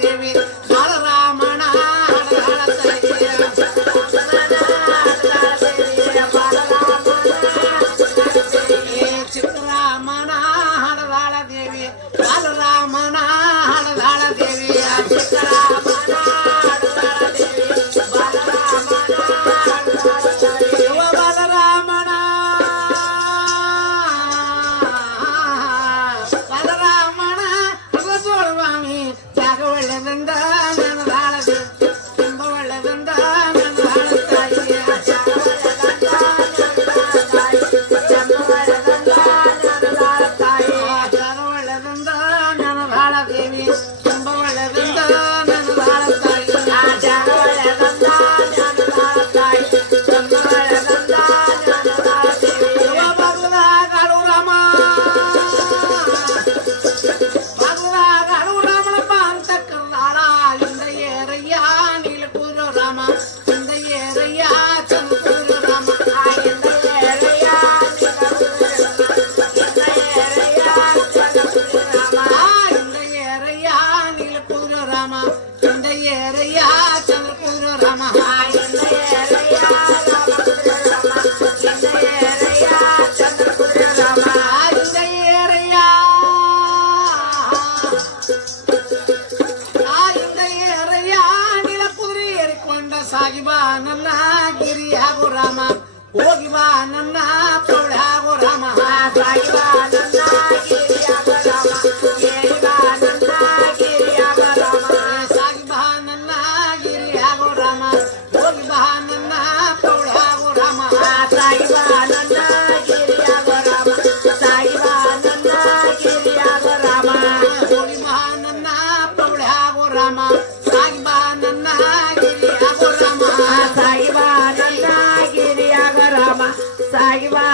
ದೇವಿ ಬಾಲರಾಮನ ಹಡದಾಳ ತಾಯಿಯ ಚಿಕ್ಕರಾಮನ ಹಡದಾಳ ದೇವಿ ಬಾಲರಾಮನ ಹಡದಾಳ ದೇವಿಯ ಚಿಕ್ಕರಾಮನ ಹಡದಾಳ ದೇವಿ ಬಾಲರಾಮನ ಬಾಲರಾಮನ ಬಾಲರಾಮನ ಜೋಳವಾಮಿ ಜಾಗ ಒಳ್ಳೆದಂದ ನನದಾಳ ದೇವಿ ತುಂಬ ಒಳ್ಳೆದಂದ ನನದಾಳ ತಾಯಿಯ ದೇವಿ ತುಂಬ ಒಳ್ಳೆದಂದ ನನದಾಳ ತಾಯಿ ಜಾಗ ಒಳ್ಳೆದಂದ ನನದಾಳ ತಾಯಿ ತುಂಬ ಒಳ್ಳೆದಂದ ನನದಾಳ ದೇವಿ ಬಗಲಾಗಾಡು ರಾಮ ಬಗಲಾಗಾಡು ರಾಮನಪ್ಪ ಅಂತ ಕರ್ನಾಳ ಇಂದ ಏರಯ್ಯ ನೀಲಕೂರು ರಾಮ ಇಂದ ಏರಯ್ಯ ಚಂದ್ರಕೂರು ರಾಮ ಇಂದ ಏರಯ್ಯ ರಾಮ ಇಂದ ಏರಯ್ಯ ಚಂದ್ರಕೂರು ರಾಮ ಇಂದ ಏರಯ್ಯ ಇಂದ ಏರಯ್ಯ ಚಂದ್ರಕೂರು ರಾಮ ಇಂದ ಏರಯ್ಯ ಇಂದ ಏರಯ್ಯ ನೀಲಕುದುರೆ ಏರಿಕೊಂಡ ಸಾಗಿ ಬಾ ನನ್ನ ಗಿರಿ ಹಾಗೂ ರಾಮ ಹೋಗಿ ಬಾ ನನ್ನ ಪೌಳ ಹಾಗೂ ರಾಮ ಸಾಗಿ ಬಾ ನನ್ನ ಗಿರಿ ಹಾಗೂ ರಾಮ ಏರಿ ಬಾ ನನ್ನ ಗಿರಿ ಹಾಗೂ ರಾಮ ಸಾಗಿ ಬಾ ನನ್ನ ಗಿರಿ ಹಾಗೂ ರಾಮ ಹೋಗಿ ಬಾ ನನ್ನ ಪೌಳ ಹಾಗೂ ರಾಮ ಸಾಗಿ ಬಾ ನನ್ನ ಗಿರಿ ಹಾಗೂ ರಾಮ ಸಾಗಿ ಬಾ ನನ್ನ ಗಿರಿ ಹಾಗೂ ರಾಮ ಹೋಗಿ ಬಾ ನನ್ನ ಪೌಳ ಹಾಗೂ ರಾಮ ಸಾಗಿ ಬಾ ನನ್ನ ಗಿರಿ ಹಾಗೂ ರಾಮ ಸಾಗಿ ಬಾ ನನ್ನ ಗಿರಿ ಹಾಗೂ ರಾಮ ಸಾಗಿ ಬಾ